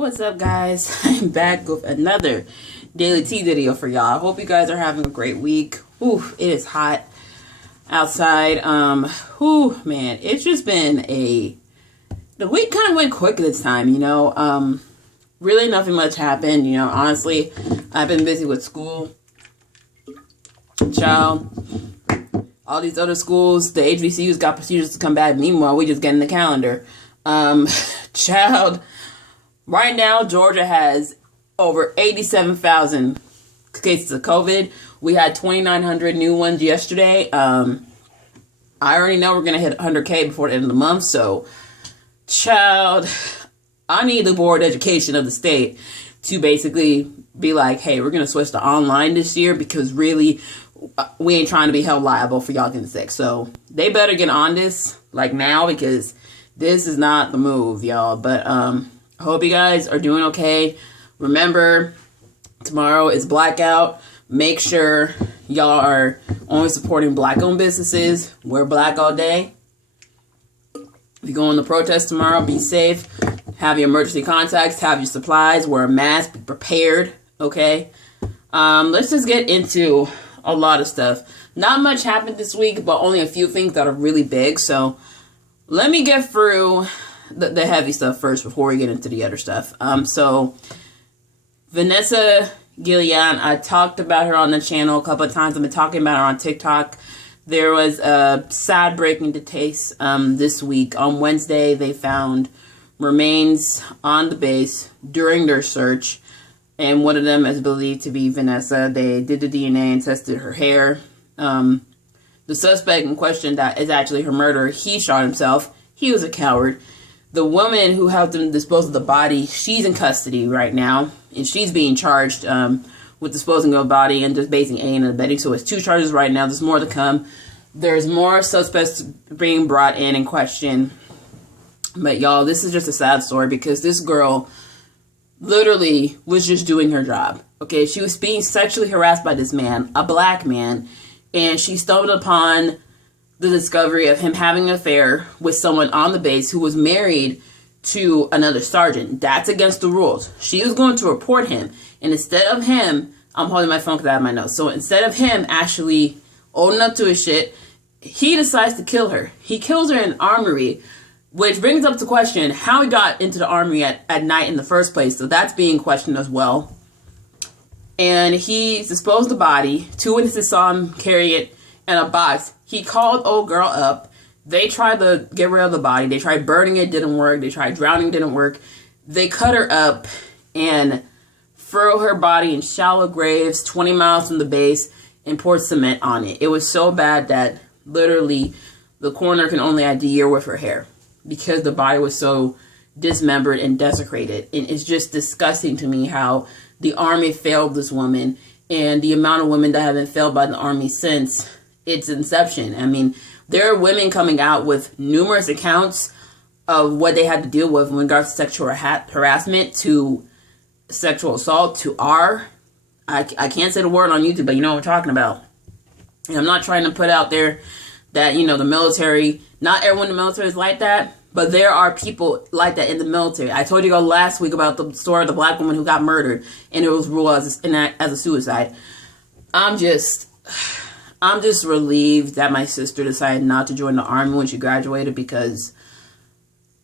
What's up, guys? I'm back with another daily tea video for y'all. I hope you guys are having a great week. Ooh, it is hot outside. Man, it's just been the week kind of went quick this time, really nothing much happened, honestly. I've been busy with school, child. All these other schools, the HBCUs got procedures to come back. Meanwhile, we just getting the calendar. Child. Right now, Georgia has over 87,000 cases of COVID. We had 2,900 new ones yesterday. I already know we're going to hit 100K before the end of the month. So, child, I need the board education of the state to basically be like, hey, we're going to switch to online this year because really, we ain't trying to be held liable for y'all getting sick. So, they better get on this like now because this is not the move, y'all. But, I hope you guys are doing okay. Remember, tomorrow is blackout. Make sure y'all are only supporting black-owned businesses. Wear black all day. If you go on the protest tomorrow, be safe. Have your emergency contacts. Have your supplies. Wear a mask. Be prepared. Okay? Let's just get into a lot of stuff. Not much happened this week, but only a few things that are really big. So, let me get through the heavy stuff first before we get into the other stuff. So Vanessa Guillen, I talked about her on the channel a couple of times. I've been talking about her on TikTok. There was a sad breaking to taste this week. On Wednesday, they found remains on the base during their search, and one of them is believed to be Vanessa. They did the DNA and tested her hair. The suspect in question that is actually her murderer, he shot himself. He was a coward. The woman who helped him dispose of the body, she's in custody right now, and she's being charged with disposing of a body and just basing aiding and abetting. So it's 2 charges right now. There's more to come. There's more suspects being brought in question. But y'all, this is just a sad story because this girl literally was just doing her job. Okay, she was being sexually harassed by this man, a black man, and she stumbled upon the discovery of him having an affair with someone on the base who was married to another sergeant. That's against the rules. She was going to report him. And instead of him, I'm holding my phone because I have my notes. So instead of him actually owning up to his shit, he decides to kill her. He kills her in an armory, which brings up the question how he got into the armory at night in the first place. So that's being questioned as well. And he disposed the body. 2 witnesses saw him carry it in a box. He called old girl up. They tried to get rid of the body. They tried burning it, didn't work. They tried drowning, didn't work. They cut her up and threw her body in shallow graves 20 miles from the base and poured cement on it. It was so bad that literally the coroner can only add a year with her hair because the body was so dismembered and desecrated. And it's just disgusting to me how the army failed this woman and the amount of women that have been failed by the army since its inception. I mean, there are women coming out with numerous accounts of what they had to deal with in regards to sexual harassment to sexual assault to I can't say the word on YouTube, but you know what I'm talking about. And I'm not trying to put out there that, the military, not everyone in the military is like that, but there are people like that in the military. I told you last week about the story of the black woman who got murdered and it was ruled as a suicide. I'm just relieved that my sister decided not to join the army when she graduated because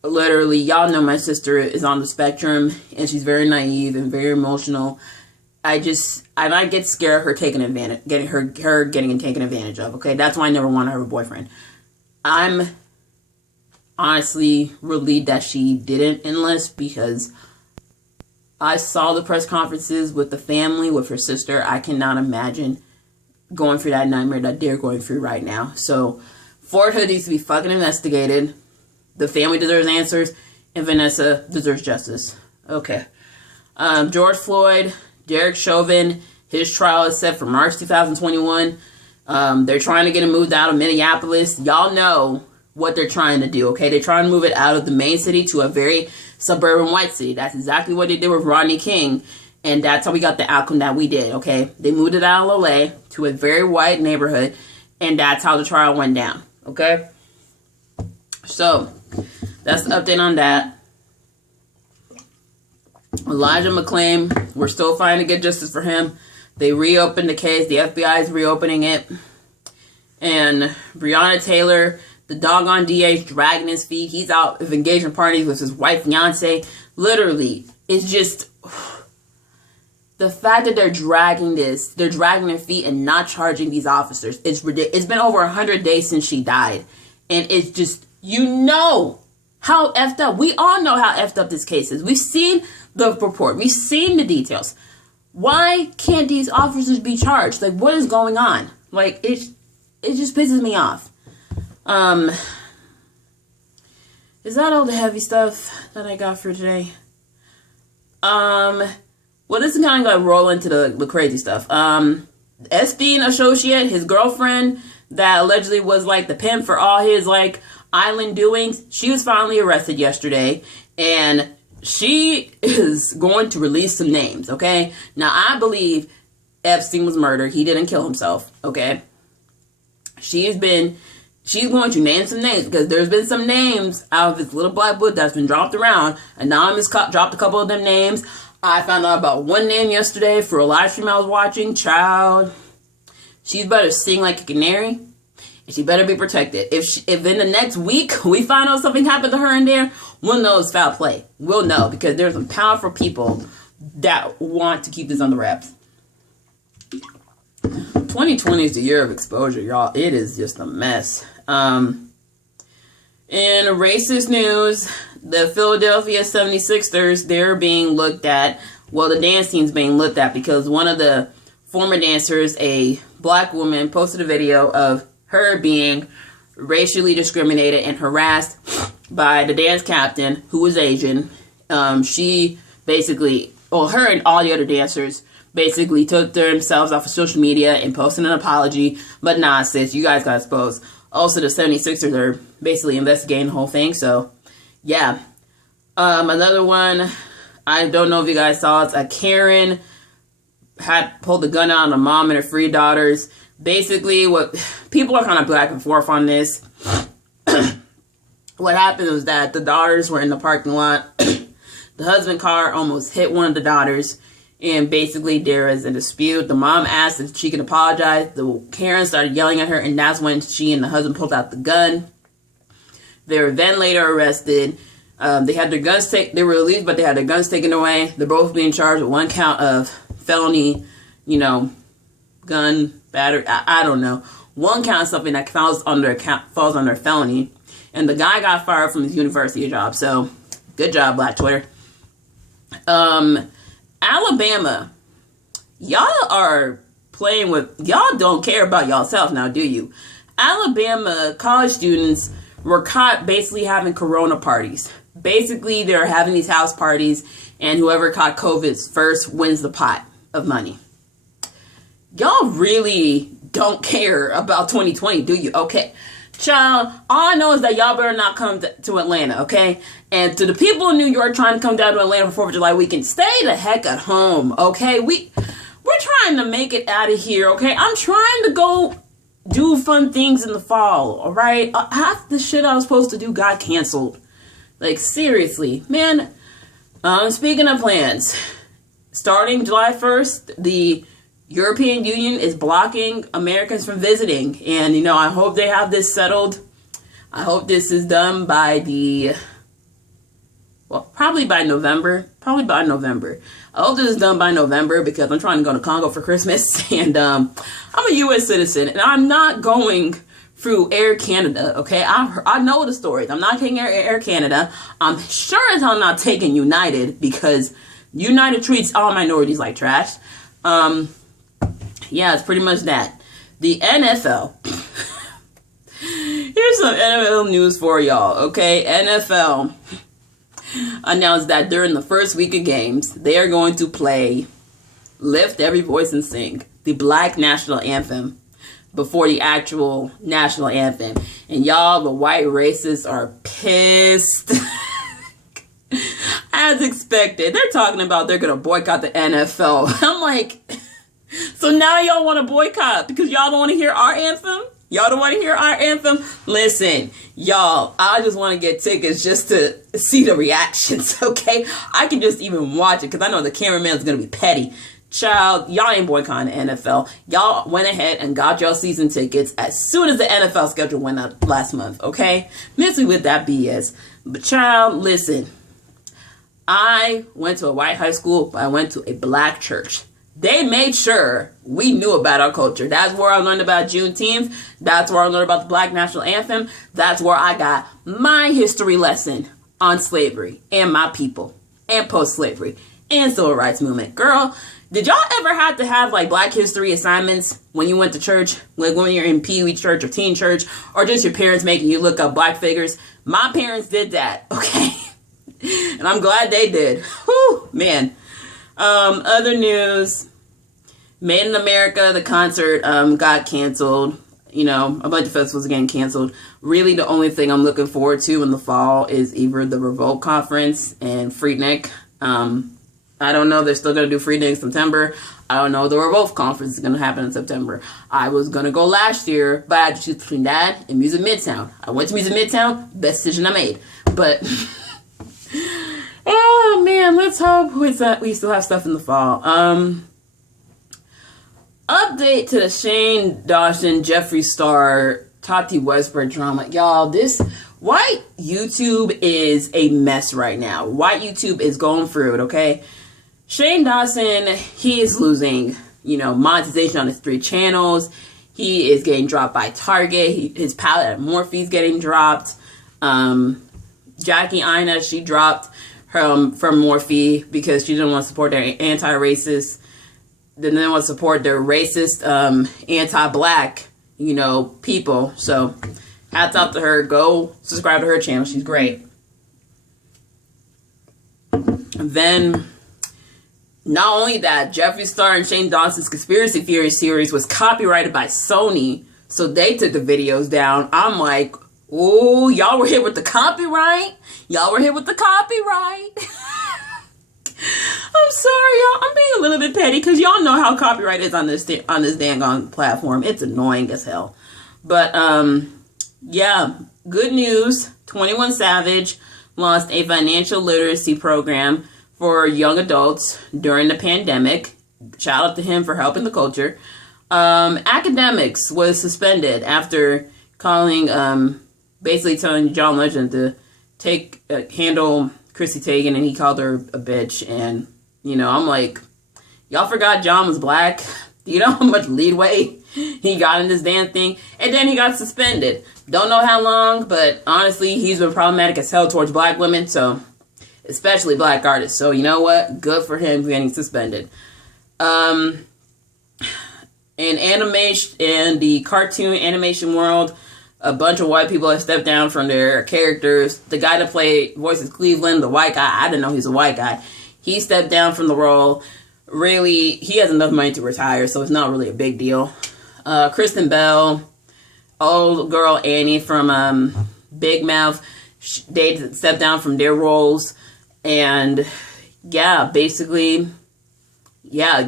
literally, y'all know my sister is on the spectrum and she's very naive and very emotional. I might get scared of her taking taken advantage of. Okay, that's why I never wanted her boyfriend. I'm honestly relieved that she didn't enlist because I saw the press conferences with the family, with her sister. I cannot imagine going through that nightmare that they're going through right now. So, Fort Hood needs to be fucking investigated. The family deserves answers, and Vanessa deserves justice. Okay. George Floyd, Derek Chauvin, his trial is set for March 2021. They're trying to get him moved out of Minneapolis. Y'all know what they're trying to do, okay? They're trying to move it out of the main city to a very suburban white city. That's exactly what they did with Rodney King. And that's how we got the outcome that we did, okay? They moved it out of LA to a very white neighborhood, and that's how the trial went down, okay? So, that's the update on that. Elijah McClain, we're still trying to get justice for him. They reopened the case. The FBI is reopening it. And Breonna Taylor, the doggone DA's dragging his feet. He's out of engagement parties with his wife, fiance. Literally, it's just the fact that they're dragging their feet and not charging these officers. It's ridiculous. It's been over 100 days since she died. And it's just, how effed up. We all know how effed up this case is. We've seen the report. We've seen the details. Why can't these officers be charged? Like, what is going on? Like, it just pisses me off. Is that all the heavy stuff that I got for today? Well, this is kind of going to roll into the crazy stuff. Epstein associate, his girlfriend, that allegedly was like the pimp for all his like island doings, she was finally arrested yesterday, and she is going to release some names, okay? Now, I believe Epstein was murdered. He didn't kill himself, okay? She's going to name some names, because there's been some names out of this little black book that's been dropped around. Anonymous dropped a couple of them names. I found out about one name yesterday for a live stream I was watching. Child, she's better sing like a canary, and she better be protected. If in the next week we find out something happened to her in there, we'll know it's foul play. We'll know, because there's some powerful people that want to keep this under wraps. 2020 is the year of exposure, y'all. It is just a mess. In racist news, the Philadelphia 76ers, they're being looked at. Well, the dance team's being looked at because one of the former dancers, a black woman, posted a video of her being racially discriminated and harassed by the dance captain, who was Asian. She basically, her and all the other dancers basically took themselves off of social media and posted an apology. But nah, sis, you guys got exposed. Also, the 76ers are basically investigating the whole thing. So, yeah. Another one, I don't know if you guys saw it. A Karen had pulled the gun out on a mom and her 3 daughters. Basically, what people are kind of back and forth on this. What happened was that the daughters were in the parking lot. The husband car almost hit one of the daughters. And basically, there is a dispute. The mom asked if she could apologize. The Karen started yelling at her, and that's when she and the husband pulled out the gun. They were then later arrested. They had their guns they were released, but they had their guns taken away. They're both being charged with 1 count of felony, gun, battery. I don't know. 1 count of something that falls under felony. And the guy got fired from his university job. So, good job, Black Twitter. Alabama, y'all are playing with, y'all don't care about yourself now, do you? Alabama college students were caught basically having corona parties. Basically, they're having these house parties, and whoever caught COVID first wins the pot of money. Y'all really don't care about 2020, do you? Okay. Child, all I know is that y'all better not come to Atlanta, okay? And to the people in New York trying to come down to Atlanta for 4th of July weekend, stay the heck at home, okay? We're trying to make it out of here, okay? I'm trying to go do fun things in the fall, all right? Half the shit I was supposed to do got canceled. Like, seriously. Man, speaking of plans, starting July 1st, the European Union is blocking Americans from visiting. And, I hope they have this settled. I hope this is done by probably by November. I hope this is done by November because I'm trying to go to Congo for Christmas. And I'm a U.S. citizen. And I'm not going through Air Canada, okay? I know the stories. I'm not taking Air Canada. I'm sure as hell not taking United because United treats all minorities like trash. Yeah, it's pretty much that. The NFL. Here's some NFL news for y'all, okay? NFL announced that during the first week of games, they are going to play Lift Every Voice and Sing, the Black National Anthem, before the actual national anthem. And y'all, the white racists are pissed. As expected. They're talking about they're going to boycott the NFL. I'm like... So now y'all want to boycott because y'all don't want to hear our anthem? Y'all don't want to hear our anthem? Listen, y'all, I just want to get tickets just to see the reactions, okay? I can just even watch it because I know the cameraman's going to be petty. Child, y'all ain't boycotting the NFL. Y'all went ahead and got y'all season tickets as soon as the NFL schedule went out last month, okay? Miss me with that BS. But child, listen, I went to a white high school, but I went to a black church. They made sure we knew about our culture. That's where I learned about Juneteenth. That's where I learned about the Black National Anthem. That's where I got my history lesson on slavery and my people and post-slavery and civil rights movement. Girl, did y'all ever have to have like black history assignments when you went to church? Like when you're in Pee Wee church or teen church, or just your parents making you look up black figures? My parents did that, okay? And I'm glad they did. Whew, man. Other news, Made in America, the concert, got canceled. You know, a bunch of festivals are getting canceled. Really, the only thing I'm looking forward to in the fall is either the Revolt Conference and Freaknik. I don't know. They're still going to do Freaknik in September. I don't know. The Revolt Conference is going to happen in September. I was going to go last year, but I had to choose between that and Music Midtown. I went to Music Midtown. Best decision I made. But... oh man, let's hope we still have stuff in the fall. Update to the Shane Dawson, Jeffree Star, Tati Westbrook drama. Y'all, this white YouTube is a mess right now. White YouTube is going through it, okay? Shane Dawson, he is losing, you know, monetization on his 3 channels. He is getting dropped by Target. His palette at Morphe's getting dropped. Jackie Aina, she dropped from Morphe because she didn't want to support their anti-racist, they didn't want to support their racist, anti-black, you know, people. So, hats off to her. Go subscribe to her channel. She's great. Then, not only that, Jeffree Star and Shane Dawson's Conspiracy Theory series was copyrighted by Sony, so they took the videos down. I'm like, oh, y'all were here with the copyright? Y'all were here with the copyright? I'm sorry, y'all. I'm being a little bit petty because y'all know how copyright is on this dang platform. It's annoying as hell. But, yeah, good news. 21 Savage launched a financial literacy program for young adults during the pandemic. Shout out to him for helping the culture. Academics was suspended after calling, basically telling John Legend to handle Chrissy Teigen, and he called her a bitch. And, you know, I'm like, y'all forgot John was black? You know how much leeway he got in this damn thing? And then he got suspended. Don't know how long, but honestly, he's been problematic as hell towards black women, so, especially black artists. So, you know what? Good for him for getting suspended. In animation, in the cartoon animation world, a bunch of white people have stepped down from their characters. The guy that played voices Cleveland, the white guy, I didn't know he was a white guy. He stepped down from the role. Really, he has enough money to retire, so it's not really a big deal. Kristen Bell, old girl Annie from Big Mouth, they stepped down from their roles. And yeah, basically, yeah,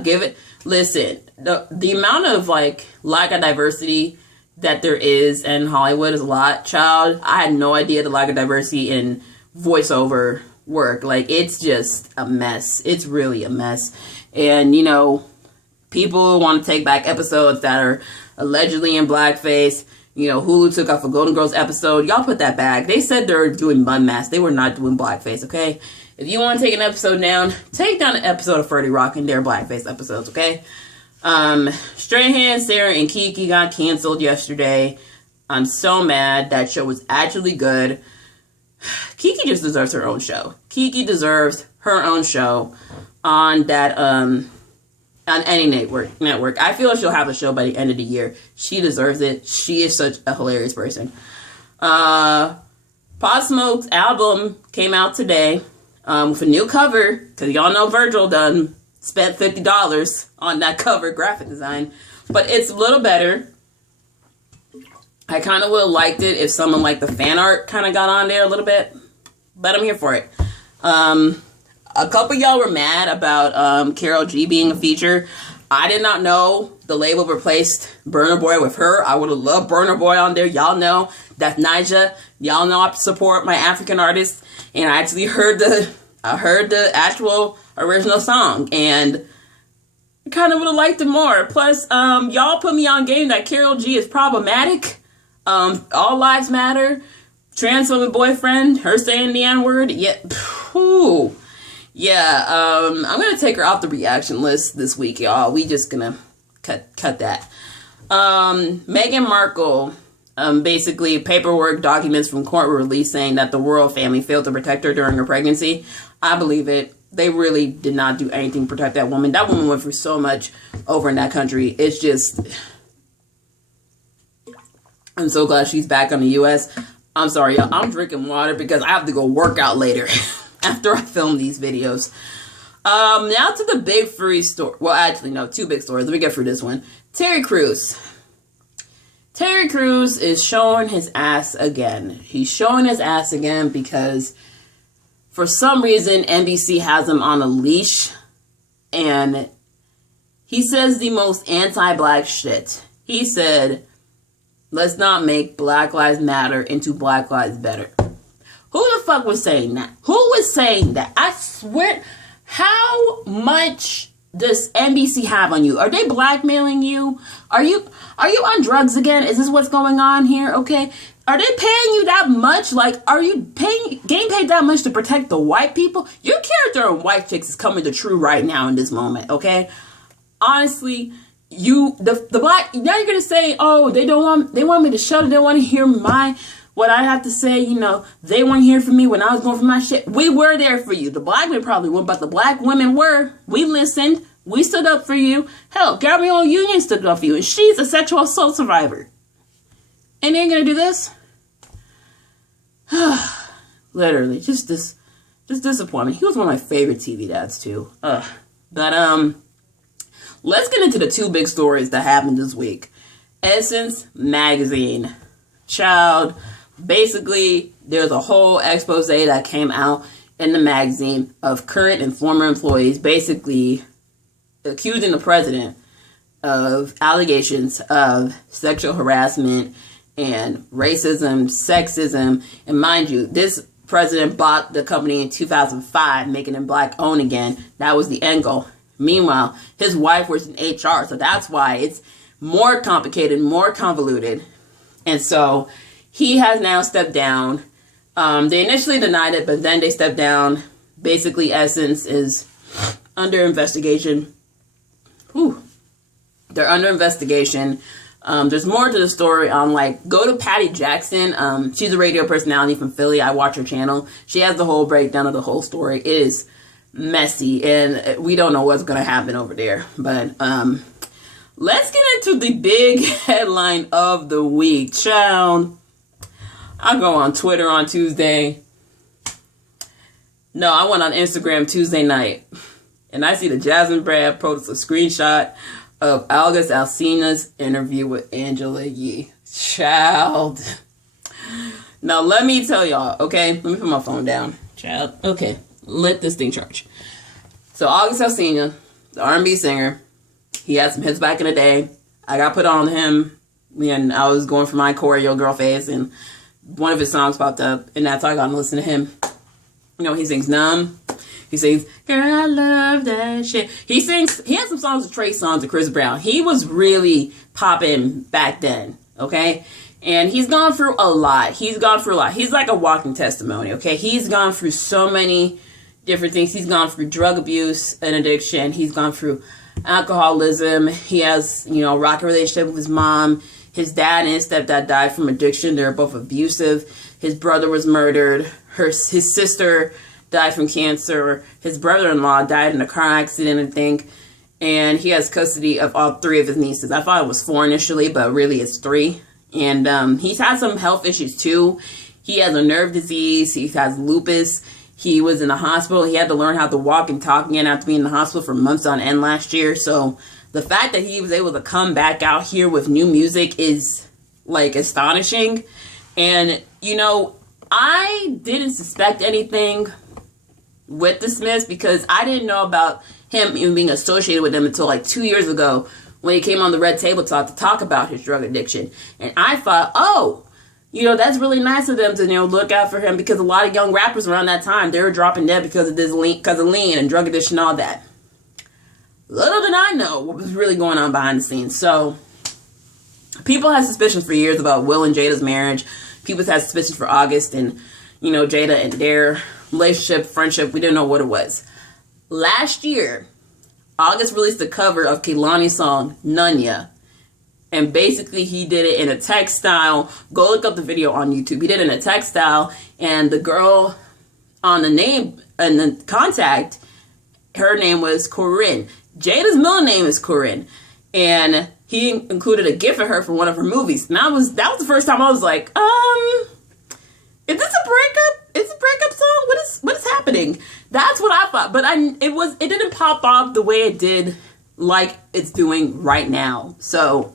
listen, the amount of like lack of diversity that there is in Hollywood is a lot. Child, I had no idea the lack of diversity in voiceover work. Like, it's just a mess. It's really a mess. And, you know, people want to take back episodes that are allegedly in blackface. You know, Hulu took off a Golden Girls episode. Y'all put that back. They said they're doing mud masks. They were not doing blackface, okay? If you want to take an episode down, take down an episode of 30 Rock and their blackface episodes, okay? Strahan, Sarah, and Kiki got canceled yesterday. I'm so mad. That show was actually good. Kiki just deserves her own show. Kiki deserves her own show on that, on any network. I feel she'll have a show by the end of the year. She deserves it. She is such a hilarious person. Pop Smoke's album came out today, with a new cover, because y'all know Virgil done spent $50 on that cover graphic design, but it's a little better. I kind of would have liked it if someone like the fan art kind of got on there a little bit, but I'm here for it. A couple of y'all were mad about Karol G being a feature. I did not know the label replaced Burna Boy with her. I would have loved Burna Boy on there. Y'all know that's Niger. Y'all know I support my African artists, and I actually heard the actual original song, and I kind of would have liked it more. Plus, y'all put me on game that Karol G is problematic. All lives matter. Transphobic boyfriend, her saying the N-word. Yeah, whew. Yeah, I'm gonna take her off the reaction list this week, y'all. We just gonna cut that. Meghan Markle, basically paperwork documents from court were released saying that the royal family failed to protect her during her pregnancy. I believe it. They really did not do anything to protect that woman. That woman went through so much over in that country. It's just, I'm so glad she's back in the U.S. I'm sorry, y'all. I'm drinking water because I have to go work out later after I film these videos. Now to the big three story. Well, actually, no, two big stories. Let me get through this one. Terry Crews. Terry Crews is showing his ass again. He's showing his ass again because for some reason NBC has him on a leash, and he says the most anti-black shit. He said, let's not make Black Lives Matter into Black Lives Better. Who the fuck was saying that? Who was saying that? I swear, how much does NBC have on you? Are they blackmailing you? Are you on drugs again? Is this what's going on here? Okay. Are they paying you that much? Like, are you getting paid that much to protect the white people? Your character in White Chicks is coming to true right now in this moment, okay? Honestly, the black, now you're gonna say, oh, they want me to shut it, they want to hear what I have to say, you know, they weren't here for me when I was going for my shit. We were there for you. The black men probably weren't, but the black women were. We listened. We stood up for you. Hell, Gabrielle Union stood up for you, and she's a sexual assault survivor. And they're gonna do this? Literally, just disappointment. He was one of my favorite TV dads too. But let's get into the two big stories that happened this week. Essence Magazine. Child, basically, there's a whole expose that came out in the magazine of current and former employees basically accusing the president of allegations of sexual harassment and racism, sexism. And mind you, this president bought the company in 2005, making it black owned again. That was the end goal. Meanwhile, his wife was in HR, so that's why it's more complicated, more convoluted. And so he has now stepped down. They initially denied it, but then they stepped down. Basically, Essence is under investigation. Whew. They're under investigation. There's more to the story on, like, go to Patty Jackson. She's a radio personality from Philly. I watch her channel. She has the whole breakdown of the whole story. It is messy, and we don't know what's going to happen over there. But let's get into the big headline of the week. Child, I go on Twitter on Tuesday. No, I went on Instagram Tuesday night, and I see the Jasmine Brand post a screenshot of August Alsina's interview with Angela Yee. Child. Now, let me tell y'all, okay? Let me put my phone down. Child. Okay. Let this thing charge. So, August Alsina, the R&B singer, he had some hits back in the day. I got put on him when I was going for my choreo girl phase, and one of his songs popped up, and that's how I got to listen to him. You know, he sings Numb. He sings, girl, I love that shit. He had some songs with Trey Songz and Chris Brown. He was really popping back then, okay? And he's gone through a lot. He's like a walking testimony, okay? He's gone through so many different things. He's gone through drug abuse and addiction. He's gone through alcoholism. He has, you know, a rocky relationship with his mom. His dad and his stepdad died from addiction. They're both abusive. His brother was murdered. His sister died from cancer. His brother-in-law died in a car accident, I think. And he has custody of all three of his nieces. I thought it was 4 initially, but really it's 3. And he's had some health issues too. He has a nerve disease. He has lupus. He was in the hospital. He had to learn how to walk and talk again after being in the hospital for months on end last year. So the fact that he was able to come back out here with new music is, like, astonishing. And, you know, I didn't suspect anything with the Smiths, because I didn't know about him even being associated with them until like 2 years ago when he came on the Red Table Talk to talk about his drug addiction. And I thought, oh, that's really nice of them to, look out for him, because a lot of young rappers around that time, they were dropping dead because of lean and drug addiction and all that. Little did I know what was really going on behind the scenes. So people had suspicions for years about Will and Jada's marriage. People had suspicions for August and, Jada and their relationship, friendship. We didn't know what it was. Last year, August released a cover of Kehlani's song, Nunya. And basically, he did it in a textile. Go look up the video on YouTube. He did it in a textile. And the girl on the name and the contact, her name was Corinne. Jada's middle name is Corinne. And he included a gift of her from one of her movies. And that was the first time I was like, is this a breakup? Is it a breakup song? What is happening? That's what I thought. But it didn't pop off the way it did like it's doing right now. So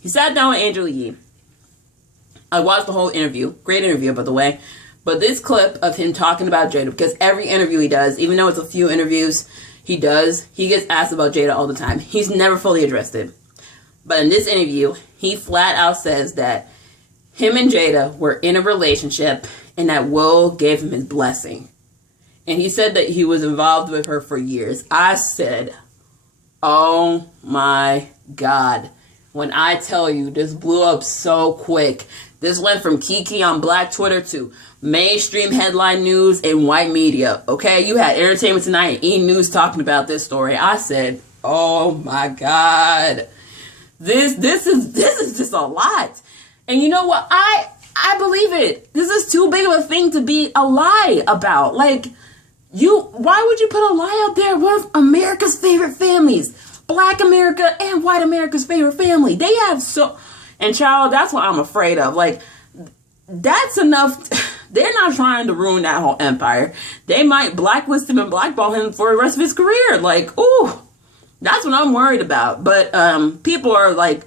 he sat down with Angela Yee. I watched the whole interview. Great interview, by the way. But this clip of him talking about Jada, because every interview he does, even though it's a few interviews he gets asked about Jada all the time. He's never fully addressed it. But in this interview, he flat out says that him and Jada were in a relationship and that Will gave him his blessing. And he said that he was involved with her for years. I said, oh my God. When I tell you, this blew up so quick. This went from Kiki on Black Twitter to mainstream headline news and white media. Okay, you had Entertainment Tonight and E! News talking about this story. I said, oh my God. This is just a lot. And you know what? I believe it. This is too big of a thing to be a lie about. Like, why would you put a lie out there? One of America's favorite families, Black America and white America's favorite family. They have and child, that's what I'm afraid of. Like, that's enough. They're not trying to ruin that whole empire. They might blacklist him and blackball him for the rest of his career. Like, ooh, that's what I'm worried about. But people are like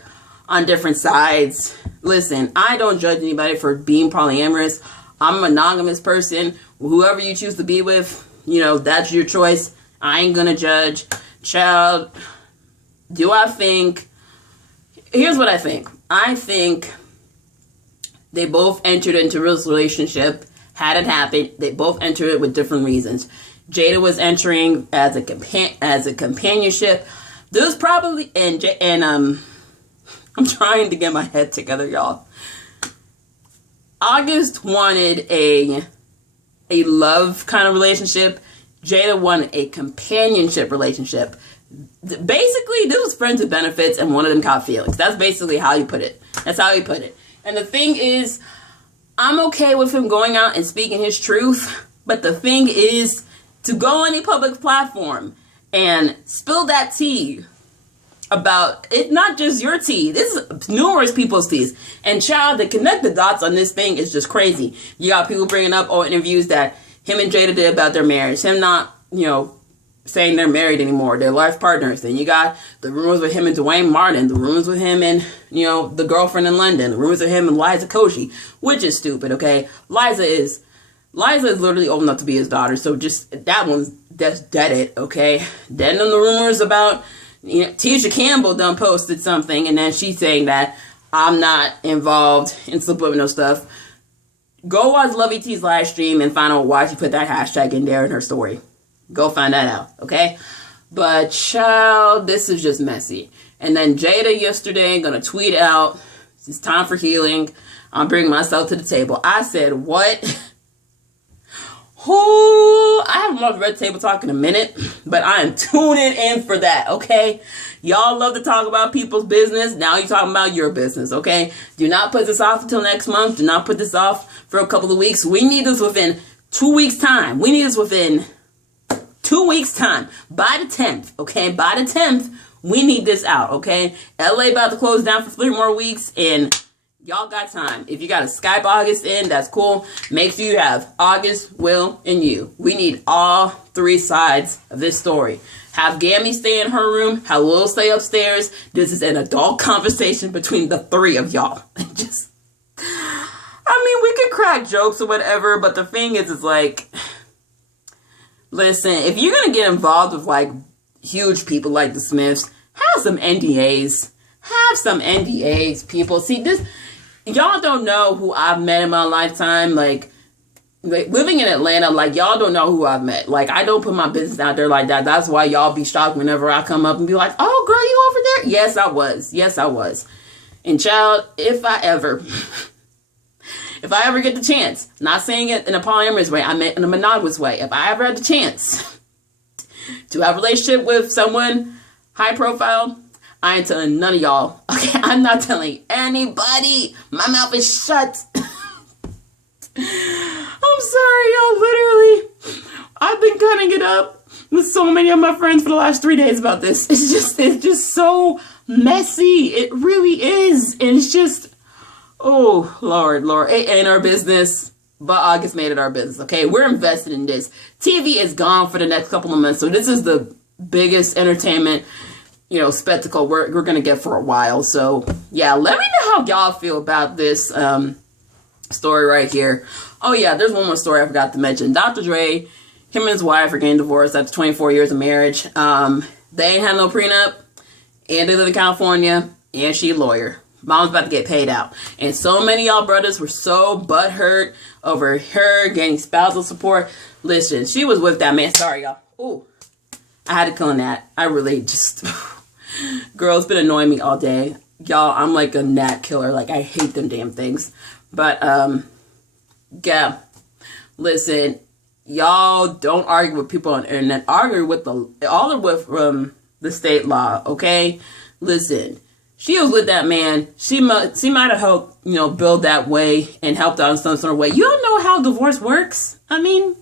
on different sides. Listen, I don't judge anybody for being polyamorous. I'm a monogamous person. Whoever you choose to be with, that's your choice. I ain't gonna judge. Child, here's what I think. I think they both entered into this relationship, had it happen. They both entered it with different reasons. Jada was entering as a companionship. There was probably I'm trying to get my head together, y'all. August wanted a love kind of relationship. Jada wanted a companionship relationship. Basically, this was friends with benefits, and one of them caught feelings. That's basically how you put it. That's how he put it. And the thing is, I'm okay with him going out and speaking his truth. But the thing is, to go on a public platform and spill that tea about it, not just your tea. This is numerous people's teas. And child, to connect the dots on this thing is just crazy. You got people bringing up old interviews that him and Jada did about their marriage. Him not, saying they're married anymore. They're life partners. Then you got the rumors with him and Dwayne Martin. The rumors with him and, the girlfriend in London. The rumors with him and Liza Koshy. Which is stupid, okay? Liza is literally old enough to be his daughter. So just, that one's just dead, okay? Then the rumors about, Tisha Campbell done posted something. And then she's saying that I'm not involved in subliminal stuff. Go watch Lovey T's live stream and find out why she put that hashtag in there in her story. Go find that out, okay? But, child, this is just messy. And then Jada yesterday gonna tweet out, it's time for healing. I'm bringing myself to the table. I said, what? I haven't watched Red Table Talk in a minute, but I am tuning in for that, okay? Y'all love to talk about people's business. Now you're talking about your business, okay? Do not put this off until next month. Do not put this off for a couple of weeks. We need this within 2 weeks' time. We need this within 2 weeks' time. By the 10th, okay? By the 10th, we need this out, okay? LA about to close down for 3 more weeks, and y'all got time. If you got to Skype August in, that's cool. Make sure you have August, Will, and you. We need all 3 sides of this story. Have Gammy stay in her room. Have Will stay upstairs. This is an adult conversation between the 3 of y'all. We could crack jokes or whatever, but the thing is, it's like, Listen, if you're gonna get involved with like huge people like the Smiths, have some NDAs. Have some NDAs, people. See, this, y'all don't know who I've met in my lifetime. Like living in Atlanta, like y'all don't know who I've met. Like I don't put my business out there like that. That's why y'all be shocked whenever I come up and be like, "Oh, girl, you over there?" Yes, I was. Yes, I was. And child, if I ever get the chance, not saying it in a polyamorous way, I meant in a monogamous way. If I ever had the chance to have a relationship with someone high profile, I ain't telling none of y'all. Okay, I'm not telling anybody. My mouth is shut. I'm sorry, y'all. Literally, I've been cutting it up with so many of my friends for the last 3 days about this. It's just so messy. It really is. And it's just, oh, Lord. It ain't our business, but August made it our business. Okay, we're invested in this. TV is gone for the next couple of months, so this is the biggest entertainment, spectacle we're gonna get for a while. So yeah, let me know how y'all feel about this story right here. Oh yeah, there's one more story I forgot to mention. Dr. Dre, him and his wife are getting divorced after 24 years of marriage. They ain't had no prenup, and they live in California, and she a lawyer. Mom's about to get paid out. And so many of y'all brothers were so butthurt over her getting spousal support. Listen, she was with that man. Sorry, y'all. Ooh, I had to call on that. I really just... Girl, it's been annoying me all day. Y'all, I'm like a gnat killer. Like, I hate them damn things. But, yeah. Listen, y'all don't argue with people on the internet. Argue with the state law, okay? Listen, she was with that man. She might have helped, build that way and helped out in some sort of way. You don't know how divorce works? I mean,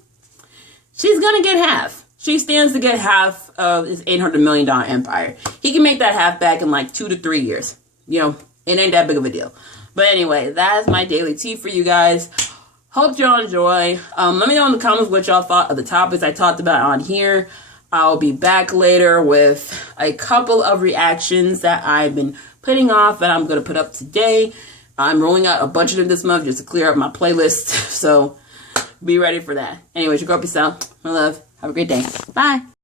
she's gonna get half. She stands to get half of his $800 million empire. He can make that half back in like 2 to 3 years. It ain't that big of a deal. But anyway, that's my daily tea for you guys. Hope y'all enjoy. Let me know in the comments what y'all thought of the topics I talked about on here. I'll be back later with a couple of reactions that I've been putting off that I'm going to put up today. I'm rolling out a bunch of them this month just to clear up my playlist. So be ready for that. Anyways, your girl, peace out. My love. Have a great day. Bye.